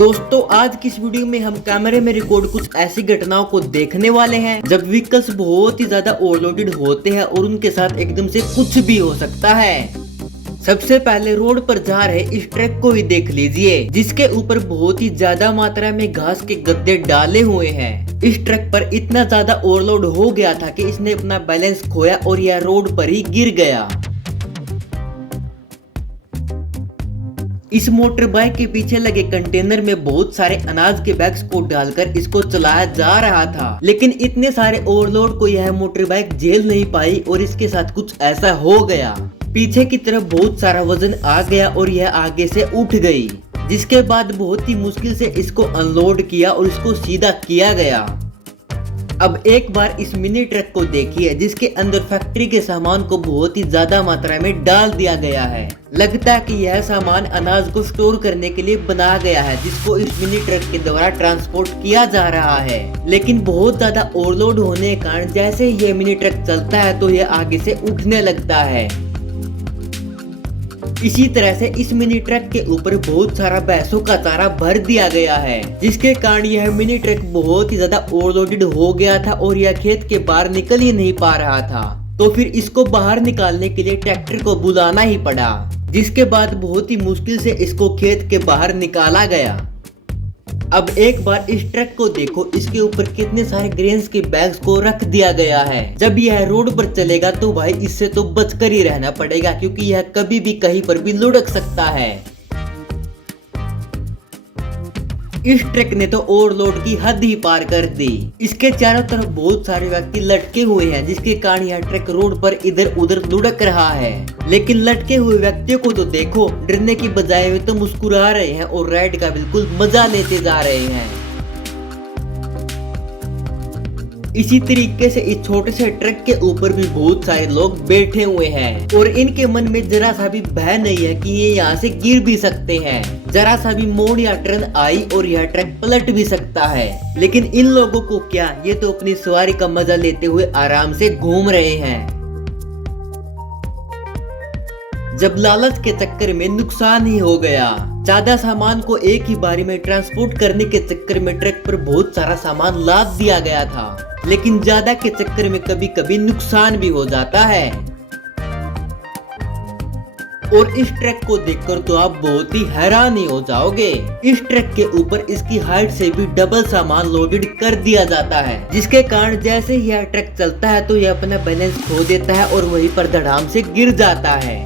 दोस्तों आज की इस वीडियो में हम कैमरे में रिकॉर्ड कुछ ऐसी घटनाओं को देखने वाले हैं जब व्हीकल्स बहुत ही ज्यादा ओवरलोडेड होते हैं और उनके साथ एकदम से कुछ भी हो सकता है। सबसे पहले रोड पर जा रहे इस ट्रक को ही देख लीजिए जिसके ऊपर बहुत ही ज्यादा मात्रा में घास के गद्दे डाले हुए हैं। इस ट्रक पर इतना ज्यादा ओवरलोड हो गया था कि इसने अपना बैलेंस खोया और यह रोड पर ही गिर गया। इस मोटर बाइक के पीछे लगे कंटेनर में बहुत सारे अनाज के बैग्स को डालकर इसको चलाया जा रहा था, लेकिन इतने सारे ओवरलोड को यह मोटर बाइक झेल नहीं पाई और इसके साथ कुछ ऐसा हो गया। पीछे की तरफ बहुत सारा वजन आ गया और यह आगे से उठ गई, जिसके बाद बहुत ही मुश्किल से इसको अनलोड किया और इसको सीधा किया गया। अब एक बार इस मिनी ट्रक को देखिए जिसके अंदर फैक्ट्री के सामान को बहुत ही ज्यादा मात्रा में डाल दिया गया है। लगता है कि यह सामान अनाज को स्टोर करने के लिए बनाया गया है जिसको इस मिनी ट्रक के द्वारा ट्रांसपोर्ट किया जा रहा है, लेकिन बहुत ज्यादा ओवरलोड होने के कारण जैसे ही ये मिनी ट्रक चलता है तो यह आगे से उठने लगता है। इसी तरह से इस मिनी ट्रक के ऊपर बहुत सारा भैंसों का चारा भर दिया गया है, जिसके कारण यह मिनी ट्रक बहुत ही ज्यादा ओवरलोडेड हो गया था और यह खेत के बाहर निकल ही नहीं पा रहा था। तो फिर इसको बाहर निकालने के लिए ट्रैक्टर को बुलाना ही पड़ा, जिसके बाद बहुत ही मुश्किल से इसको खेत के बाहर निकाला गया। अब एक बार इस ट्रक को देखो, इसके ऊपर कितने सारे ग्रेन्स के बैग्स को रख दिया गया है। जब यह रोड पर चलेगा तो भाई इससे तो बचकर ही रहना पड़ेगा क्योंकि यह कभी भी कहीं पर भी लुढ़क सकता है। इस ट्रक ने तो ओवरलोड की हद ही पार कर दी। इसके चारों तरफ बहुत सारे व्यक्ति लटके हुए हैं जिसके कारण यह ट्रक रोड पर इधर उधर लुढ़क रहा है। लेकिन लटके हुए व्यक्तियों को तो देखो, डरने की बजाय वे तो मुस्कुरा रहे हैं और राइड का बिल्कुल मजा लेते जा रहे हैं। इसी तरीके से इस छोटे से ट्रक के ऊपर भी बहुत सारे लोग बैठे हुए हैं और इनके मन में जरा सा भी भय नहीं है कि ये यहाँ से गिर भी सकते हैं। जरा सा भी मोड़ या टर्न आई और यह ट्रक पलट भी सकता है, लेकिन इन लोगों को क्या, ये तो अपनी सवारी का मजा लेते हुए आराम से घूम रहे हैं। जब लालच के चक्कर में नुकसान ही हो गया। ज्यादा सामान को एक ही बारी में ट्रांसपोर्ट करने के चक्कर में ट्रक पर बहुत सारा सामान लाद दिया गया था, लेकिन ज्यादा के चक्कर में कभी कभी नुकसान भी हो जाता है। और इस ट्रक को देखकर तो आप बहुत ही हैरान ही हो जाओगे। इस ट्रक के ऊपर इसकी हाइट से भी डबल सामान लोडेड कर दिया जाता है, जिसके कारण जैसे ही यह ट्रक चलता है तो यह अपना बैलेंस खो देता है और वहीं पर धड़ाम से गिर जाता है।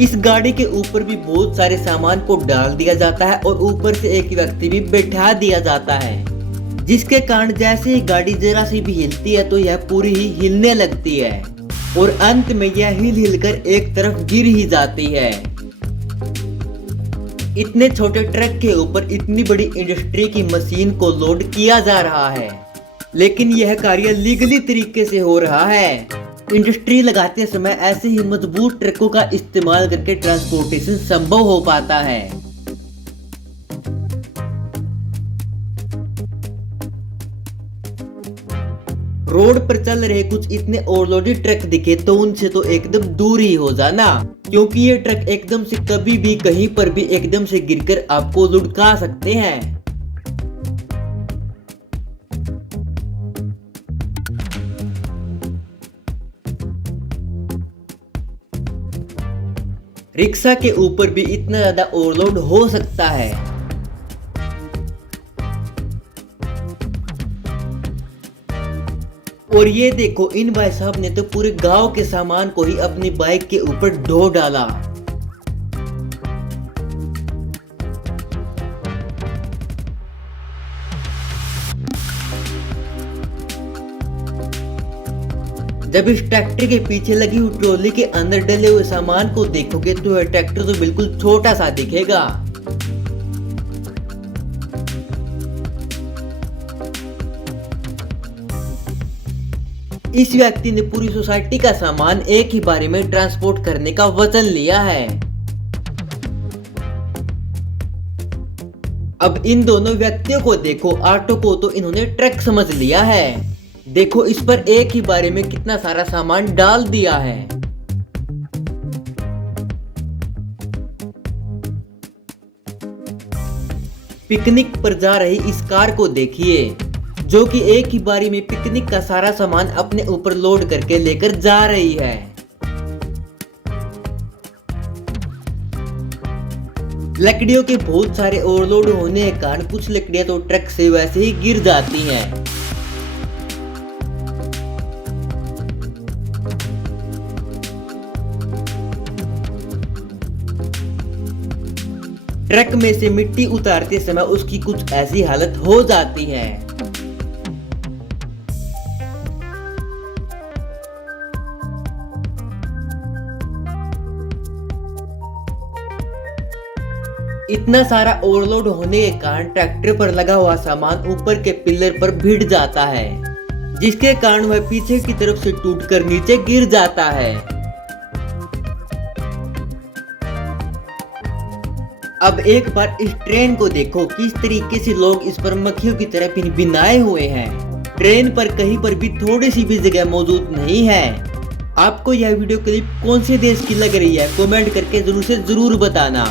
इस गाड़ी के ऊपर भी बहुत सारे सामान को डाल दिया जाता है और ऊपर से एक व्यक्ति भी बैठा दिया जाता है, जिसके कारण जैसे ही गाड़ी जरा सी भी हिलती है तो यह पूरी ही हिलने लगती है और अंत में यह हिल कर एक तरफ गिर ही जाती है। इतने छोटे ट्रक के ऊपर इतनी बड़ी इंडस्ट्री की मशीन को लोड किया जा रहा है, लेकिन यह कार्य लीगली तरीके से हो रहा है। इंडस्ट्री लगाते समय ऐसे ही मजबूत ट्रकों का इस्तेमाल करके ट्रांसपोर्टेशन संभव हो पाता है। रोड पर चल रहे कुछ इतने ओवरलोडेड ट्रक दिखे तो उनसे तो एकदम दूर ही हो जाना, क्योंकि ये ट्रक एकदम से कभी भी कहीं पर भी एकदम से गिरकर आपको लुढ़का सकते हैं। रिक्शा के ऊपर भी इतना ज्यादा ओवरलोड हो सकता है। और ये देखो, इन भाई साहब ने तो पूरे गांव के सामान को ही अपनी बाइक के ऊपर ढो डाला। जब इस ट्रैक्टर के पीछे लगी हुई ट्रॉली के अंदर डले हुए सामान को देखोगे तो यह ट्रैक्टर तो बिल्कुल छोटा सा दिखेगा। इस व्यक्ति ने पूरी सोसाइटी का सामान एक ही बारी में ट्रांसपोर्ट करने का वचन लिया है। अब इन दोनों व्यक्तियों को देखो, ऑटो को तो इन्होंने ट्रक समझ लिया है। देखो इस पर एक ही बारे में कितना सारा सामान डाल दिया है। पिकनिक पर जा रही इस कार को देखिए, जो कि एक ही बारी में पिकनिक का सारा सामान अपने ऊपर लोड करके लेकर जा रही है। लकड़ियों के बहुत सारे ओवरलोड होने के कारण कुछ लकड़ियां तो ट्रक से वैसे ही गिर जाती हैं। ट्रक में से मिट्टी उतारते समय उसकी कुछ ऐसी हालत हो जाती है। इतना सारा ओवरलोड होने के कारण ट्रैक्टर पर लगा हुआ सामान ऊपर के पिलर पर भिड़ जाता है, जिसके कारण वह पीछे की तरफ से टूटकर नीचे गिर जाता है। अब एक बार इस ट्रेन को देखो, किस तरीके से लोग इस पर मक्खियों की तरह भिनभिनाए हुए हैं। ट्रेन पर कहीं पर भी थोड़ी सी भी जगह मौजूद नहीं है। आपको यह वीडियो क्लिप कौन से देश की लग रही है, कमेंट करके जरूर से जरूर बताना।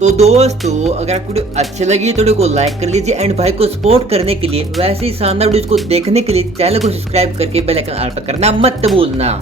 तो दोस्तों, अगर आपको वीडियो अच्छी लगी तो वीडियो को लाइक कर लीजिए एंड भाई को सपोर्ट करने के लिए वैसे ही शानदार वीडियोस को देखने के लिए चैनल को सब्सक्राइब करके बेल आइकन ऑल पर करना मत भूलना।